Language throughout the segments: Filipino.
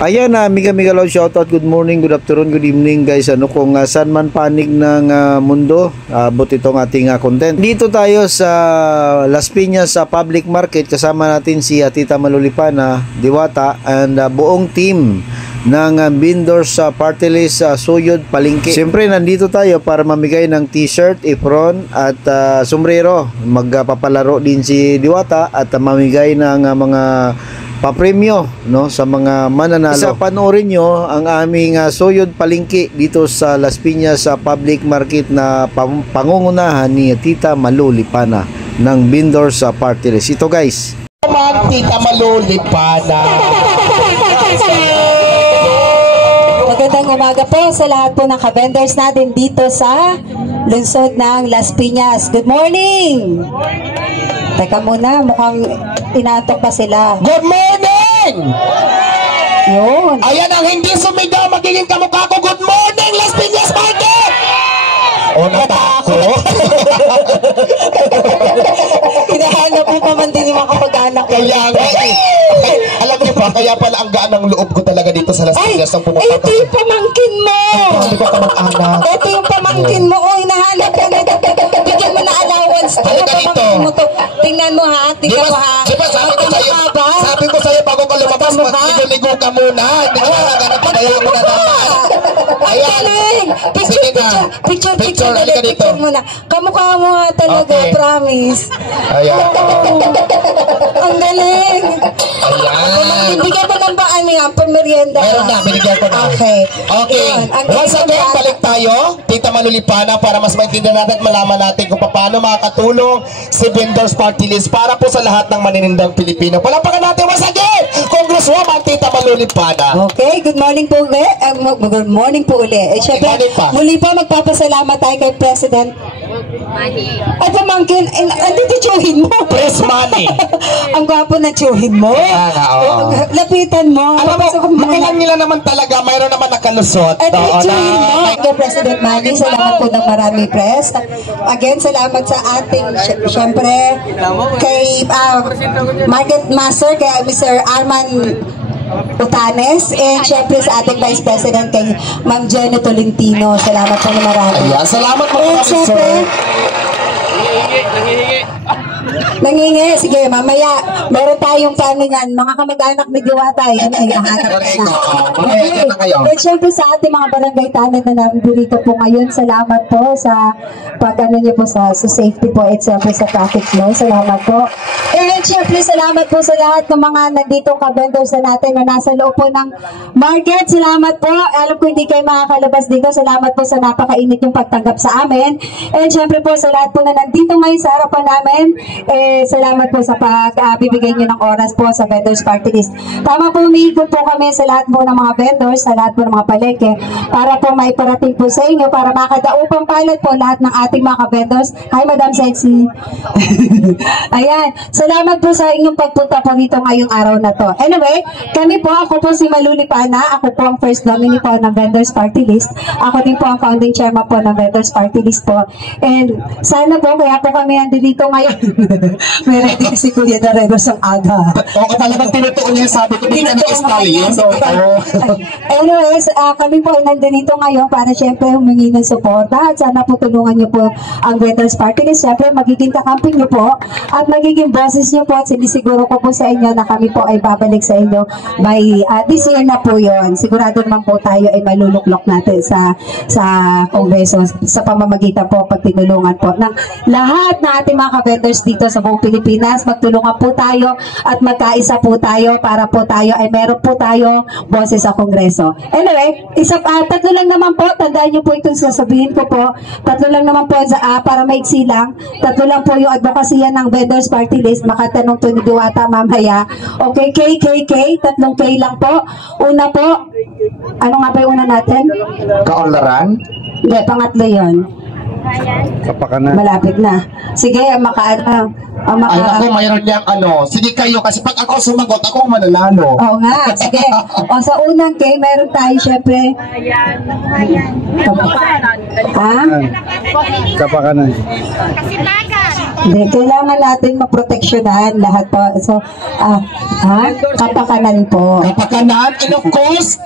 Ayan na, mega loud shoutout. Good morning, good afternoon, good evening guys. Ano kung saan man panig ng mundo, abot itong ating content. Dito tayo sa Las Piñas sa public market. Kasama natin si Tita Malulipana, Diwata, and buong team ng vendors sa party list Suyod Palengke. Siyempre nandito tayo para mamigay ng t-shirt, apron at sombrero. Magpapalaro din si Diwata at mamigay ng mga papremyo no sa mga mananalo. Isa panoorin nyo ang aming Suyod Palengke dito sa Las Piñas sa public market na pangungunahan ni Tita Malulipana ng vendors sa party list. Ito guys. Tita Malulipana. Magandang umaga po sa lahat po ng ka-vendors natin dito sa lungsod ng Las Piñas. Good morning! Teka muna, mukhang tinatok pa sila. Good morning! Yun. Ayan ang hindi sumigaw, magiging kamukha ko. Good morning, Las Piñas Market! O, natakot? Hinahanap mo pa man din yung mga kapag-anak. Kaya nga eh. Alam niyo ba, kaya pala ang gaan ng loob ko talaga dito sa Las Piñas ang pumunta. Ay, ito yung pamangkin mo! Hindi ba kamag-anak? Ito yung pamangkin mo. O, hinahanap ka na. Bigyan mo na allowance. Halika dito. Tingnan mo ha. Tingnan mo ha. Di ba sabi ko sa'yo bago ka lumabas, magligo ka muna. Hindi ka nakaganap, kaya mo na naman. Ayan. Picture, halika dito. Kamukha mo nga talaga, promise. Ayan. Ang galing. Ayan. Bigyan mo ng baan niya, pamerienda. Meron na, binigyan ko na. Okay. Once again, balik tayo, Tita Malulipana, para mas maintindihan natin at malaman natin kung paano makakatulong si Vendors Party List para po sa lahat ng maninindang Pilipino. Palapakan natin once again, Congresswoman Tita Malulipana. Okay, good morning po ulit. Good morning po ulit. Syempre, muli po magpapasalamat tayo kay President at pamangkin, andito tsuhin mo. Press money. Ang gwapo na tsuhin mo. Lapitan mo. Alam mo, makilang nila naman talaga, mayroon naman nakalusot. At tsuhin mo. Kay President Manny, salamat po ng marami, Press. Again, salamat sa ating, syempre, kay Market Master, kay Mr. Arman Utanes, and syempre sa ating Vice President kay Ma'am Jenny Tolentino. Salamat po na marami. Ayan, salamat po and syempre, nangingi. Sige, mamaya meron tayong paano yan, mga kamag-anak ni Diwata, yan ay nahanap na. Okay. And syempre sa ating mga barangay tanod na nandito po ngayon, salamat po sa pag-ano niyo po sa safety po at syempre sa traffic flow. Salamat po. And syempre salamat po sa lahat ng mga nandito ka-vendors na natin na nasa loob po ng market. Salamat po. Alam ko hindi kayo makakalabas dito. Salamat po sa napakainit yung pagtanggap sa amin. And syempre po sa lahat po na nandito ngayon sa harapan namin, salamat po sa pagbibigay nyo ng oras po sa Vendors Party List. Tama po, umiikot po kami sa lahat po ng mga vendors, sa lahat po ng mga palengke, para po maiparating po sa inyo, para makadaupang palad po lahat ng ating mga vendors. Hi, Madam Sexy. Ayan. Salamat po sa inyong pagpunta po dito ngayong araw na to. Anyway, kami po, ako po si Malulipana. Ako po ang first nominee po ng Vendors Party List. Ako din po ang founding chairman po ng Vendors Party List po. And sana po, kaya po kami nandito ngayon. Meron din si Kuya Dareros ang aga. Oo, talagang tinutuon niya sabi ko, hindi na nag-stallion. Anyways, kami po ay nandito ngayon para syempre humingi ng suporta at sana po tulungan niyo po ang Vendors Party List. Syempre magiging kakamping niyo po at magiging boses niyo po at sinisiguro ko po sa inyo na kami po ay babalik sa inyo by this year na po yon. Sigurado naman po tayo ay maluluklok natin sa Kongreso sa pamamagitan po pagtutulungan po ng lahat ng ating mga ka-vendors dito sa buong Pilipinas. Magtulungan po tayo at magkaisa po tayo para po tayo ay meron po tayo boses sa Kongreso. Anyway, tatlo lang naman po, tandaan niyo po itong sasabihin ko po, tatlo lang naman po para maiksi lang, tatlo lang po yung advokasya ng Vendors Party List, makatanong to ni Diwata mamaya. Okay, tatlong K lang po. Una po, ano nga ba yung una natin? Kaunlaran? Hindi, pangatlo yun. Kapakanan. Malapit na. Sige, ay ako, mayroon niyang sige kayo, kasi pag ako sumagot, ako manalalo. Oo nga, sige. O sa unang K, meron tayo syempre. Kapakanan. Ha? Kapakanan. Kasilagan. Hindi, kailangan natin maproteksyonan lahat po. So, kapakanan po. Kapakanan, and of course,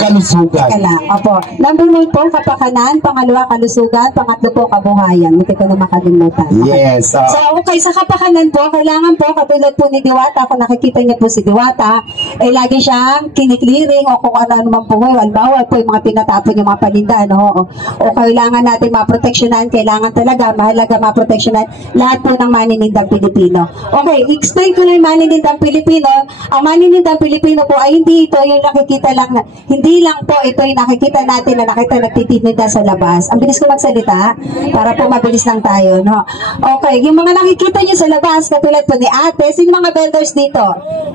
kalusugan. Teka lang, opo. Number 1 po, kapakanan. Pangalawa, kalusugan. Pangatlo po, kabuhayan. Hindi ko na makalimutan. Yes. So, okay, sa kapakanan po, kailangan po, katulad po ni Diwata, kung nakikita niyo po si Diwata, lagi siyang kiniklearing o kung ano naman po ngayon, bawal po yung mga tinatapon yung mga paninda, no? O kailangan natin maproteksyonan, kailangan talaga, mahalaga maproteksyonan lahat po ng maninindang Pilipino. Okay, explain ko na yung maninindang Pilipino. Ang maninindang Pilipino po ay hindi ito yung nakikita lang, hindi lang po ito yung nakikita natin na nakita nagtitinda sa labas. Ang bilis ko magsalita para po mabilis lang tayo, no? Okay, yung mga nakikita nyo sa labas, katulad po ni Ate, sino mga vendors dito?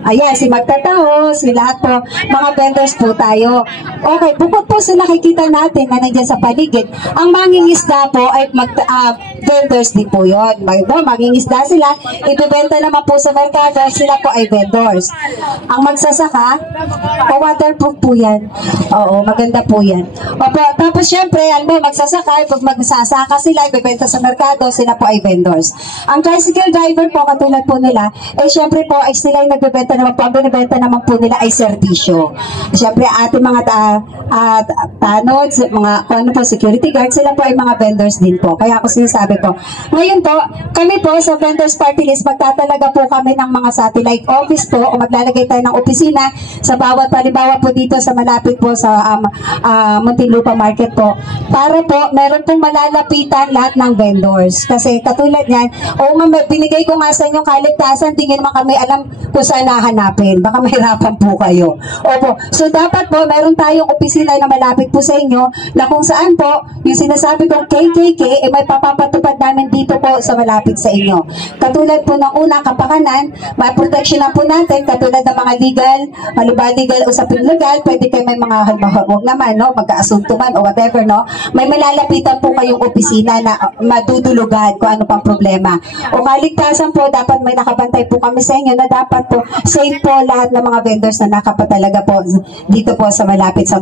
Ayan, si Magtatao, si lahat po, mga vendors po tayo. Okay, bukod po sa nakikita natin na nandiyan sa paligid, ang mangingisda po ay vendors din po yun. Mangingisda sila, ibibenta naman po sa merkado, sila po ay vendors. Ang magsasaka, waterproof po yan. Oo, maganda po yan. Opo, tapos syempre, magsasaka, pag magsasaka sila, ibibenta sa merkado, sila po ay vendors. Ang tricycle driver po, katulad po nila, syempre po, ay sila ay nagbibenta naman po, ang binibenta naman po nila ay serbisyo. Syempre, ating mga tanod, mga security guard, sila po ay mga vendors din po. Kaya ako sinasabi po. Ngayon po, kami po sa Vendors Party List, magtatalaga po kami ng mga satellite office po o maglalagay tayo ng opisina sa bawat halimbawa po dito sa malapit po sa Muntinlupa Market po. Para po, meron pong malalapitan lahat ng vendors. Kasi katulad yan, binigay ko nga sa inyo kaligtasan, tingin naman kami alam kung saan nahanapin. Baka mahirapan po kayo. Opo. So dapat po, meron tayong opisina na malapit po sa inyo na kung saan po, yung sinasabi kong KKK, may papapatupad namin dito po sa malapit sa inyo. Katulad po ng una, kapakanan, may protection na po natin, katulad ng mga legal, malubha legal, usapin legal, pwede kayo may mga huwag naman, no? Magka-asunto man o whatever, no? May malalapitan po kayong opisina na madudulugan kung ano pang problema. O kaligtasan po, dapat may nakabantay po kami sa inyo na dapat po safe po lahat ng mga vendors na nakapatalaga po dito po sa malapit sa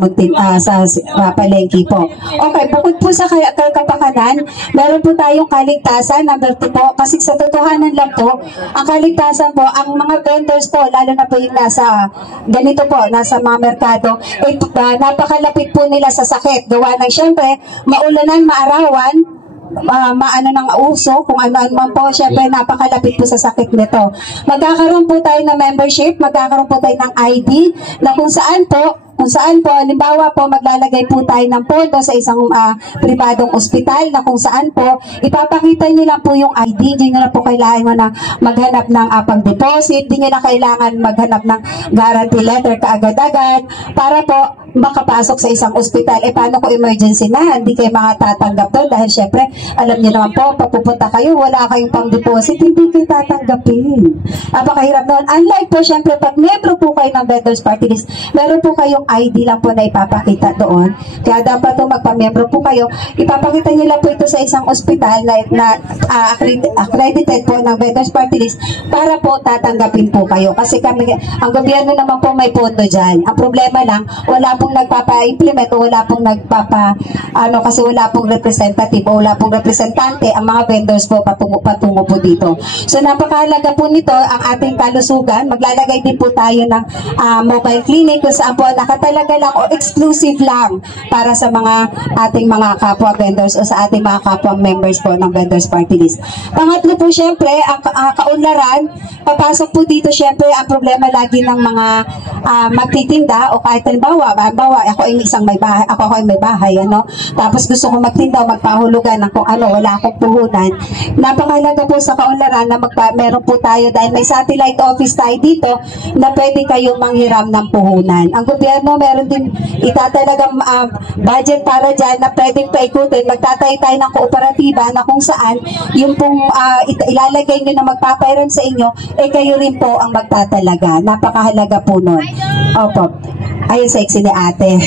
palengke po. Okay, bukod po sa kapakanan, meron po tayong kaligtasan, number 2 po, kasi sa totohanan lang po, ang kaligtasan po, ang mga vendors po, lalo na po yung nasa, ganito po, nasa mga merkado, napakalapit po nila sa sakit. Gawa ng syempre, maulanan, maarawan, maano ng uso, kung ano-ano man po, syempre napakalapit po sa sakit nito. Magkakaroon po tayo ng membership, magkakaroon po tayo ng ID, na kung saan po, halimbawa po, maglalagay po tayo ng pondo sa isang pribadong ospital na kung saan po, ipapakita nyo lang po yung ID, hindi nyo na po kailangan na maghanap ng pang-deposit, hindi nyo na kailangan maghanap ng guarantee letter kaagad-agad, para po, makapasok sa isang ospital. Paano kung emergency na? Hindi kayo makatatanggap doon dahil syempre, alam niyo naman po, papupunta kayo, wala kayong pang-deposit, hindi kayo tatanggapin. Napakahirap noon. Unlike po, syempre, pag membro po kayo ng Vendors Party List, meron po kayong ID lang po na ipapakita doon. Kaya dapat po magpa-membro po kayo. Ipapakita niyo lang po ito sa isang ospital na accredited po ng Vendors Party List para po tatanggapin po kayo. Kasi kami, ang gobyerno naman po may pondo dyan. Ang problema lang, wala pong nagpapa-implement o wala pong kasi wala pong representative o wala pong representante ang mga vendors po patungo po dito. So napakahalaga po nito ang ating kalusugan. Maglalagay din po tayo ng mobile clinic kung saan po nakatalaga lang o exclusive lang para sa mga ating mga kapwa vendors o sa ating mga kapwa members po ng Vendors Party List. Pangatlo po syempre, ang kaunlaran, papasok po dito syempre ang problema lagi ng mga magtitinda o kahit halimbawa, ako ay isang may bahay, ako ay may bahay, ano? Tapos gusto ko magtinda o magpahulugan ng kung ano, wala akong puhunan. Napakahalaga po sa kaunlaran na meron po tayo dahil may satellite office tayo dito na pwede kayong manghiram ng puhunan. Ang gobyerno meron din itatalagang budget para dyan na pwedeng paikutin. Magtatay tayo ng kooperatiba na kung saan yung pong ilalagay nyo na magpapairam sa inyo, kayo rin po ang magtatalaga. Napakahalaga po nun. Opo. Ayun, sexy ni ate.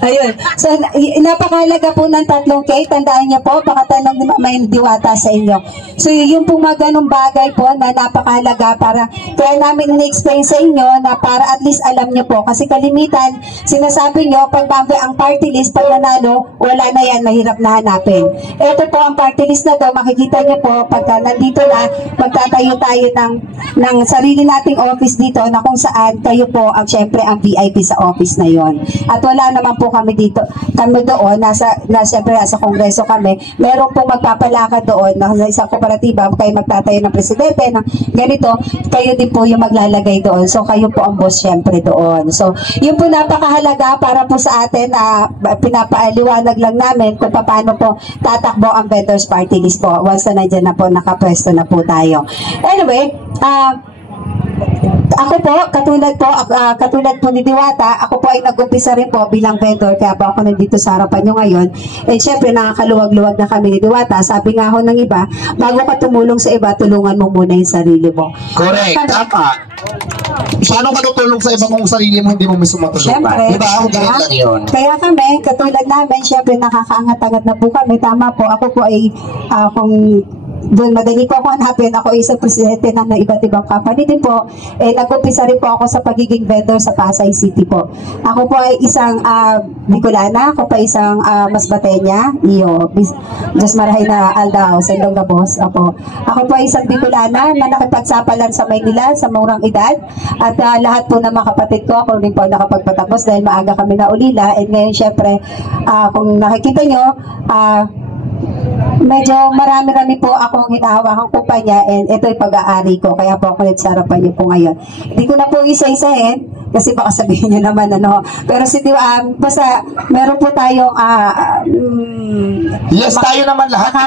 Ayun. So, napakahalaga po ng 3K. Tandaan niyo po, baka tanong ni Mama yung Diwata sa inyo. So, yung po mga ganong bagay po na napakahalaga para, kaya namin in-explain sa inyo na para at least alam niyo po. Kasi kalimitan, sinasabi niyo, pag ang party list, pag nanalo, wala na yan, mahirap na hanapin. Ito po ang party list na to, makikita niyo po, pagka nandito na, magtatayo tayo ng sarili nating office dito na kung saan kayo po ang syempre ang VIP sa office na yon. At wala naman po kami dito, kami doon, syempre nasa kongreso kami, meron po magpapalakad doon na isang kooperatiba, kayo magtatayo ng presidente, ng ganito, kayo din po yung maglalagay doon. So kayo po ang boss syempre doon. So yun po napakahalaga para po sa atin na pinapaaliwanag lang namin kung paano po tatakbo ang vendors party list po once na nandiyan na po, nakapwesto na po tayo. Anyway, ako po, katulad po ni Diwata, ako po ay nag-umpisa rin po bilang vendor, kaya po ako nandito sa harapan nyo ngayon. And syempre, nakakaluwag-luwag na kami ni Diwata. Sabi nga ho ng iba, bago ka tumulong sa iba, tulungan mo muna yung sarili mo. Correct, tama. Paano ka tutulong sa iba kung sarili mo hindi mo mismo matulungan? Syempre, diba? Ako ganun lang yun. Kaya kami, katulad namin, syempre nakakaangat-angat na po kami. Tama po, ako po ay, kung doon madali po ako hanapin, ako isang presidente ng iba't ibang company din po. Nag-umpisa rin po ako sa pagiging vendor sa Pasay City po. Ako po ay isang Bicolana, ako pa isang Masbatenya, Diyos marahay na Aldao, sa Ilongga Boss. Ako po ay isang Bicolana na nakipagsapalan sa Maynila sa murang edad. At lahat po ng mga kapatid ko, ako rin po nakapagpatapos dahil maaga kami na ulila. And ngayon syempre, kung nakikita nyo, medyo marami-rami po akong hinahawakang kumpanya and ito'y pag-aari ko. Kaya po ako sa harapan niyo po ngayon. Hindi ko na po isa-isahin kasi baka sabihin niyo naman ano. Pero basta meron po tayong yes, tayo naman lahat,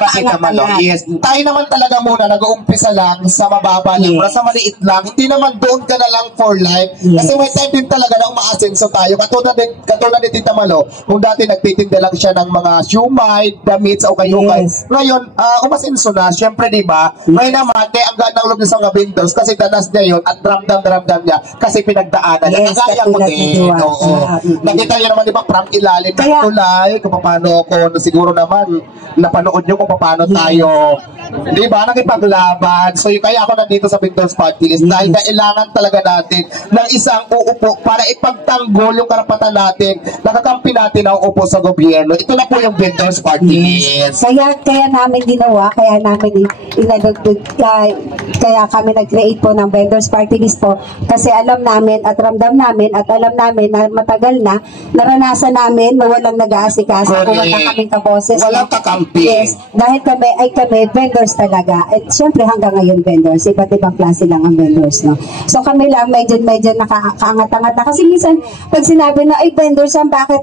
yes, tayo naman talaga muna nag-uumpisa lang sa mababa lang, para sa maliit lang, hindi naman doon ka na lang for life. Kasi may time din talaga na umaasenso tayo. Katulad ni Tita Malo, kung dati nagtitinda lang siya ng mga siumay, damit sa ukay-ukay. Ngayon, umasenso na, syempre diba, may naman, kaya ang ganda ng loob niya sa mga vendors kasi danas niya yun at ramdam niya kasi pinagdaanan. Kagaya ko din. Nakita niyo naman diba, from ilalim ng tulay, kung paano ako, siguro naman, napanood niyo kung paano tayo, diba, nakipaglaban. So, kaya ako nandito sa Vendors Party List dahil kailangan talaga natin ng isang uupo para ipagtanggol yung karapatan natin, nakakampi natin ang uupo sa gobyerno. Ito na po yung Vendors Party List. Kaya namin ginawa, kaya kami nag-create po ng Vendors Party List po kasi alam namin at ramdam namin at alam namin na matagal na naranasan namin na walang nag-aasikaso kung wala kaming kaboses. Walang kakampi. Yes, dahil kami vendors talaga. At syempre hanggang ngayon vendors, iba't ibang klase lang ang vendors, no? So kami lang medyo nakakaangat-angat na kasi minsan pag sinabi na ay vendors ang bakit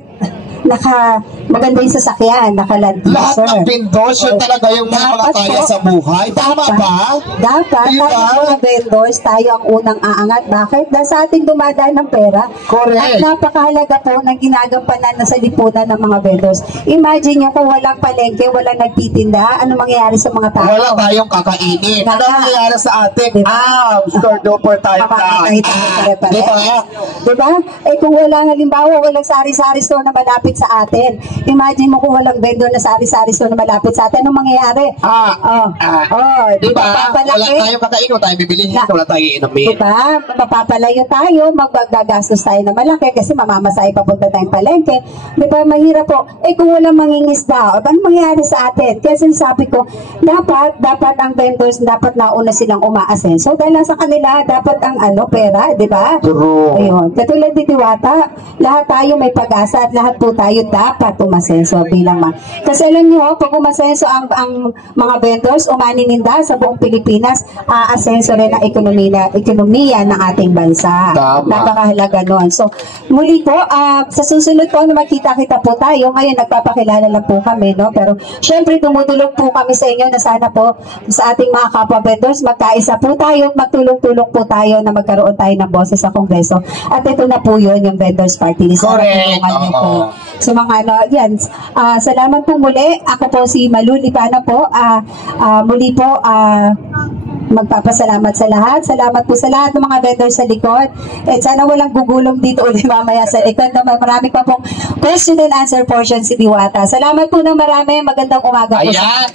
maganda yung sasakyan, naka-land lahat ng vendors, yun talaga yung mga kaya sa buhay. Tama ba? Dapat, diba? tayo mga vendors, tayo ang unang aangat. Bakit? Dahil sa ating dumadaan ng pera. Correct. At napakahalaga po ng ginagampanan na sa lipunan ng mga vendors. Imagine nyo kung walang palengke, walang nagtitinda, ano mangyayari sa mga tao? Wala tayong kakainin. Ano mangyayari sa atin? Store doper tayo na. Diba? Kung wala, halimbawa, walang sari-sari store na malapit sa atin. Imagine mo kung walang vendor na sari-sari store na malapit sa atin, anong mangyayari? Diba? Wala tayong kakainin, tayo bibilihin, wala tayong inumin. Diba? Mapapalayo tayo, maggagastos tayo na malaki kasi mamamasay papunta tayong palengke. Diba? Mahirap po. Kung walang mangingisda, anong mangyayari sa atin? Kaya sinasabi ko, dapat ang vendors, dapat nauna silang umaasenso dahil sa kanila, dapat ang pera, diba? Ayun. Katulad ni Diwata, lahat tayo may pag-asa at lahat po tayo dapat umasenso bilang kasi alam niyo, pag umasenso ang mga vendors, umanininda sa buong Pilipinas, aasenso rin ang ekonomiya ng ating bansa. Napakahalaga nun. So, muli po, sa susunod po na magkita-kita po tayo, ngayon nagpapakilala lang po kami, no? Pero, syempre, dumudulog po kami sa inyo na sana po sa ating mga kapwa vendors, magkaisa po tayo, magtulong-tulong po tayo na magkaroon tayo ng boses sa Kongreso. At ito na po yun, yung Vendors Party List. Correct. So mga yan. Salamat po muli. Ako po si Malu Lipana po. Muli po, magpapasalamat sa lahat. Salamat po sa lahat ng mga vendors sa likod. At sana walang gugulong dito ulit mamaya sa likod. Marami pa pong question and answer portion si Diwata. Salamat po ng marami. Magandang umaga po. Ayan.